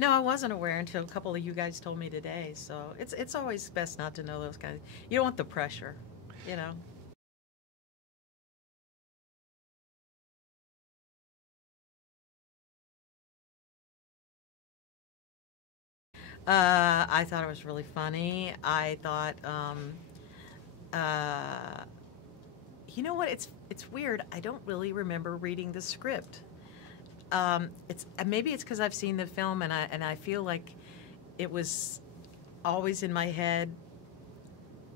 No, I wasn't aware until a couple of you guys told me today. So it's always best not to know those kind of. You don't want the pressure, you know. I thought it was really funny. I thought, uh, you know what? It's weird. I don't really remember reading the script. It's maybe it's because I've seen the film and I feel like it was always in my head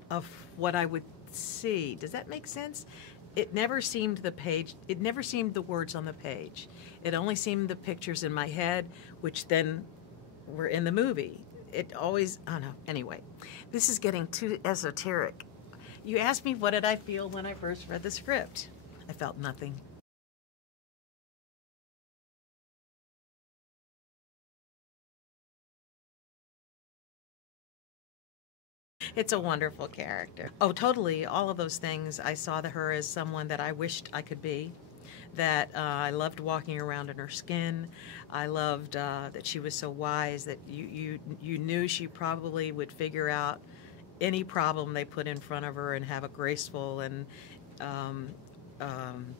of what I would see. Does that make sense? It never seemed the page. It never seemed the words on the page. It only seemed the pictures in my head, which then were in the movie. It always. Oh no. Anyway, this is getting too esoteric. You asked me what did I feel when I first read the script. I felt nothing. It's a wonderful character. Oh, totally. All of those things. I saw her as someone that I wished I could be. That I loved walking around in her skin. I loved that she was so wise that you knew she probably would figure out any problem they put in front of her and have a graceful and um, um,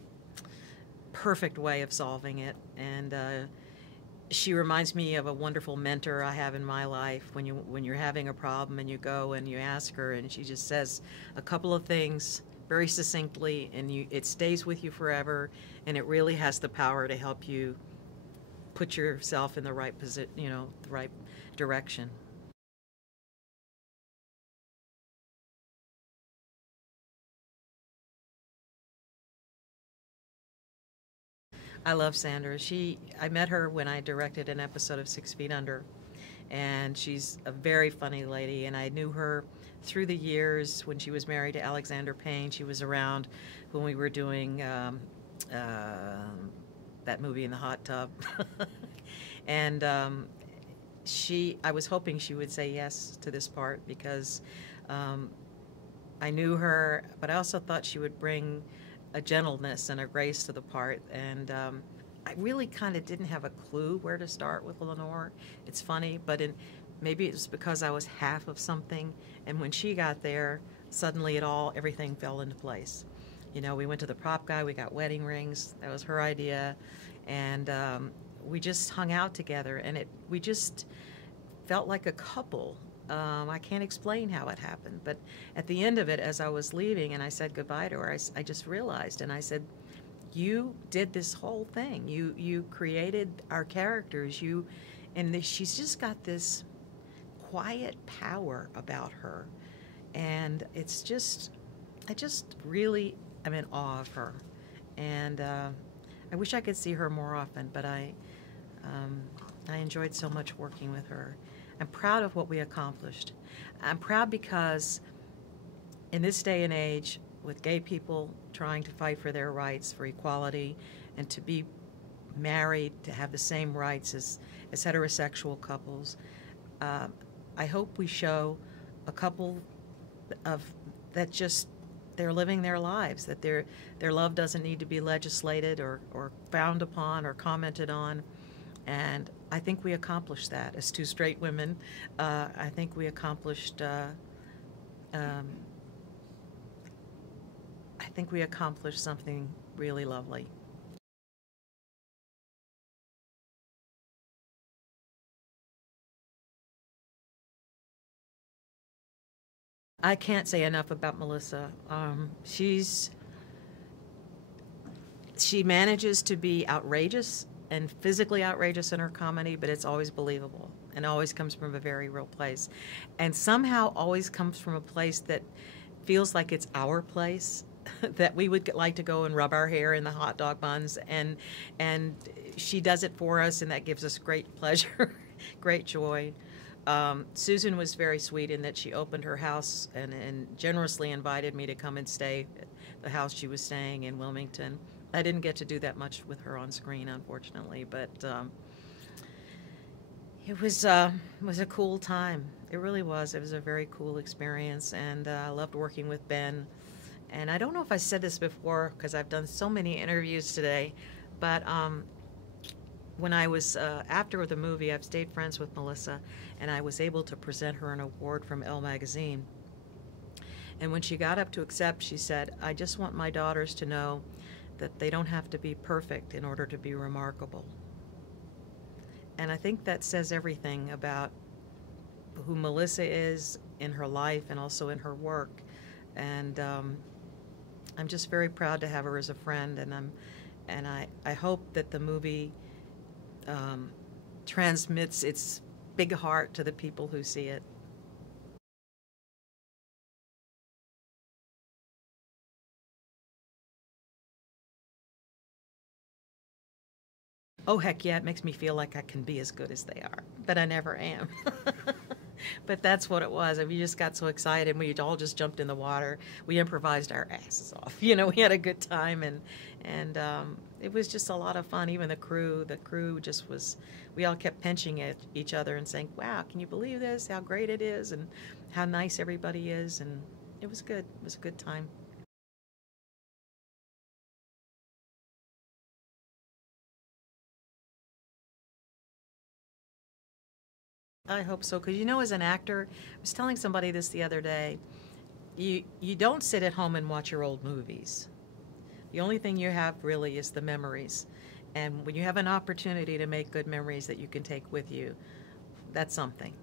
perfect way of solving it. And she reminds me of a wonderful mentor I have in my life. When you're having a problem and you go and you ask her, and she just says a couple of things very succinctly, and it stays with you forever, and it really has the power to help you put yourself in the right position, the right direction. I love Sandra. I met her when I directed an episode of 6 Feet Under, and she's a very funny lady. And I knew her through the years when she was married to Alexander Payne. She was around when we were doing that movie in the hot tub, and I was hoping she would say yes to this part because um, I knew her, but I also thought she would bring a gentleness and a grace to the part. And I really kind of didn't have a clue where to start with Lenore. It's funny, but maybe it was because I was half of something, and when she got there, suddenly everything fell into place. We went to the prop guy, we got wedding rings. That was her idea, and we just hung out together, and we just felt like a couple. I can't explain how it happened, but at the end of it, as I was leaving and I said goodbye to her, I just realized, and I said, "You did this whole thing. You created our characters. She's just got this quiet power about her, and I just really am in awe of her, and I wish I could see her more often, but um, I enjoyed so much working with her. I'm proud of what we accomplished. I'm proud because in this day and age, with gay people trying to fight for their rights, for equality, and to be married, to have the same rights as heterosexual couples, uh, I hope we show a couple of that just they're living their lives, that their love doesn't need to be legislated or frowned upon or commented on. And I think we accomplished that as two straight women. I think we accomplished. Um, I think we accomplished something really lovely. I can't say enough about Melissa. She manages to be outrageous and physically outrageous in her comedy, but it's always believable and always comes from a very real place, and somehow always comes from a place that feels like it's our place. That we would like to go and rub our hair in the hot dog buns, and she does it for us, and that gives us great pleasure, great joy. Susan was very sweet in that she opened her house and generously invited me to come and stay at the house she was staying in Wilmington. I didn't get to do that much with her on screen, unfortunately, but it was a cool time. It really was. It was a very cool experience, and I loved working with Ben. And I don't know if I said this before because I've done so many interviews today, but when I was after the movie, I've stayed friends with Melissa, and I was able to present her an award from Elle magazine. And when she got up to accept, she said, "I just want my daughters to know that they don't have to be perfect in order to be remarkable." And I think that says everything about who Melissa is in her life and also in her work. And I'm just very proud to have her as a friend, and I hope that the movie um, transmits its big heart to the people who see it. Oh, heck yeah, it makes me feel like I can be as good as they are, but I never am. But that's what it was. And we just got so excited. We all just jumped in the water. We improvised our asses off. We had a good time, and it was just a lot of fun. Even the crew just was. We all kept pinching at each other and saying, "Wow, can you believe this? How great it is, and how nice everybody is." And it was good. It was a good time. I hope so, because as an actor, I was telling somebody this the other day. You don't sit at home and watch your old movies. The only thing you have really is the memories. And when you have an opportunity to make good memories that you can take with you, that's something.